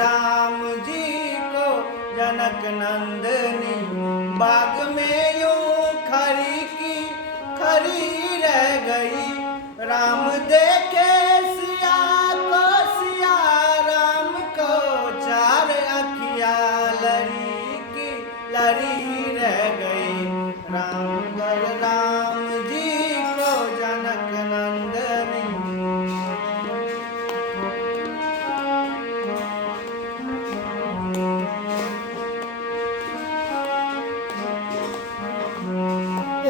राम जी को जनक नंदनी बाग में यूं खड़ी की खड़ी रह गई। राम देखे सिया को सिया राम को चार अखिया लड़ी की लड़ी रह गई। राम बलराम जी को जनक नंदनी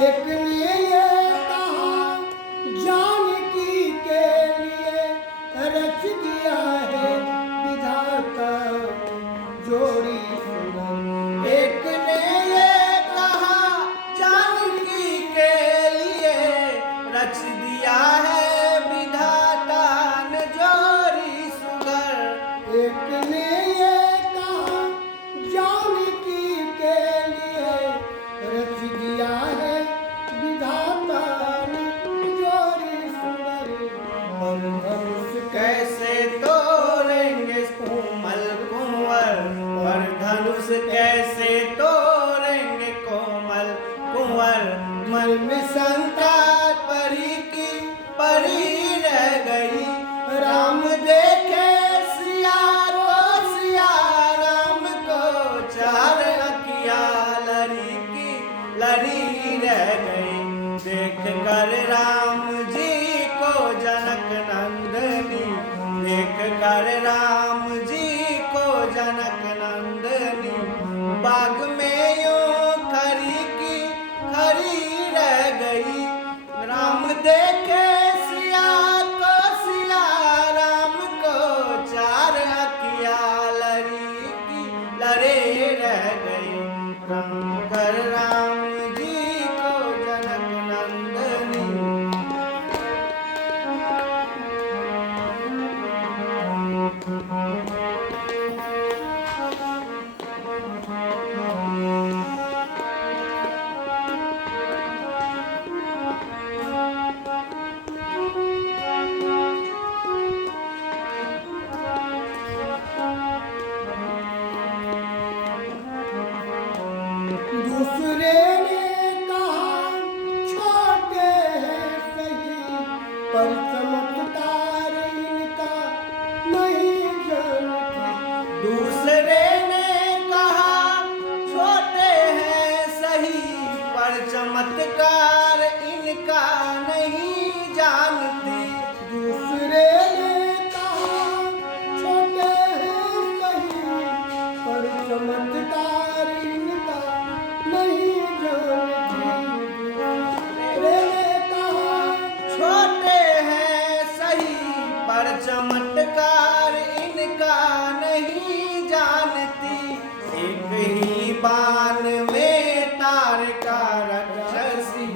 एक ने ये कहा जानकी के लिए रच दिया है विधाता जोड़ी सुंदर। एक ने ये कहा जानकी के लिए रच दिया है विधाता ने जोड़ी सुगर। एक ने ये कहा जानकी के लिए रच दिया है विधाता ने जोड़ी सुंदर। और धनुष कैसे तोड़ेंगे कोमल कुंवर और धनुष कैसे तोड़ेंगे कोमल कुंवर। मन में शंका परी रह गई। राम देखे सिया राम को चार अखिया लड़ी रह गई। देख कर राम जी को जनक नंदनी देख कर राम जी को जनक नंदनी बाग में यूं खड़ी रह गई। राम देखे सिया राम को चार अखिया लड़े रह गई। राम कर राम जी को जनक नंदनी दूसरे ने कहा छोटे हैं सही पर चमत्कार इनका नहीं जानते। दूसरे ने कहा छोटे हैं सही पर चमत्कार इनका नहीं जानती। दूसरे ने कहा छोटे हैं सही पर चमत्कार इनका नहीं जानती। दूसरे ने कहा छोटे हैं सही पर चमत्कार इनका नहीं जानती। एक ही बाण में तार का राक्षसी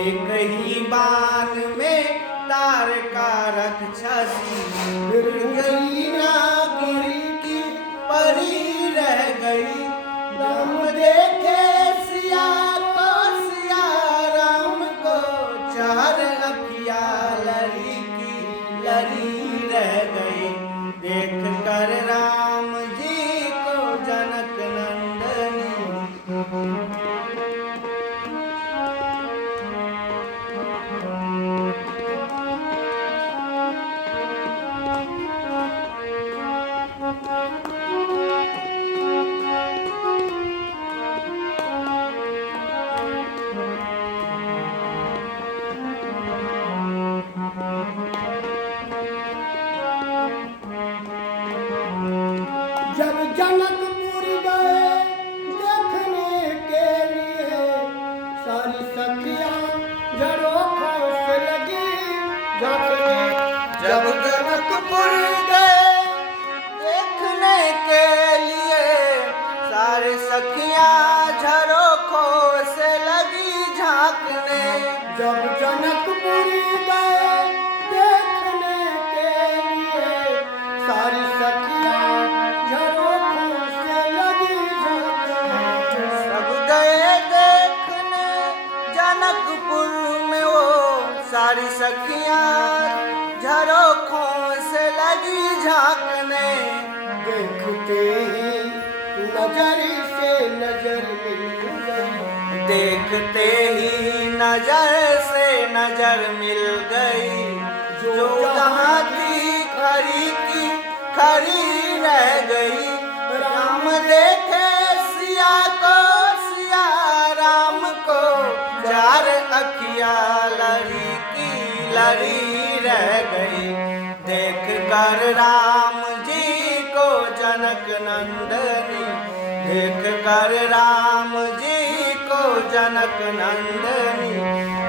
एक ही बाण में तार का राक्षसी गई ना गिरी की परी रह गई। राम देखे सिया राम को चार अखिया लड़ी रह गई। देख कर राम जी को जनक नंदनी जब जनकपुर गए देखने के लिए सारी सखियां झरोखों से लगी झांकने। जब जनकपुर गए देखने के लिए सारे सखियां झरोखों से लगी झांकने। जब जनकपुर गए देखने के लिए सारी सखियां झरोखों से लगी झांकने। सब गए देखने जनकपुर में वो सारी सखियां झरोखों से लगी झांकने। देख देखते ही नजर से नजर मिल गई। देखते ही नजर से नजर मिल गई। जो जहाँ की खरी रह गई। राम देखे सिया को, सिया राम को, चार अखिया लड़ी की लड़ी रह गई। देख कर राम जी को जनक नंदनी, देख कर राम जी को जनक नंदनी।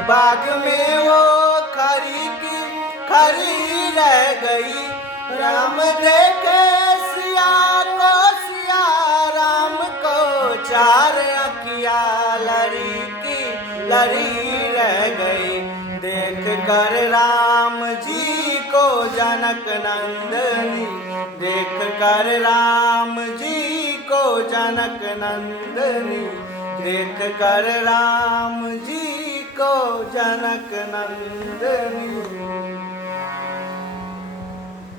बाग में वो खरी रह गई। राम देखे सिया को, सिया राम को, चार अखिया लड़ी की लड़ी रह गई। देख कर राम जी को जनक नंदनी, देख कर राम जी को जनक नंदनी, देख कर राम जी को जनक नंदनी।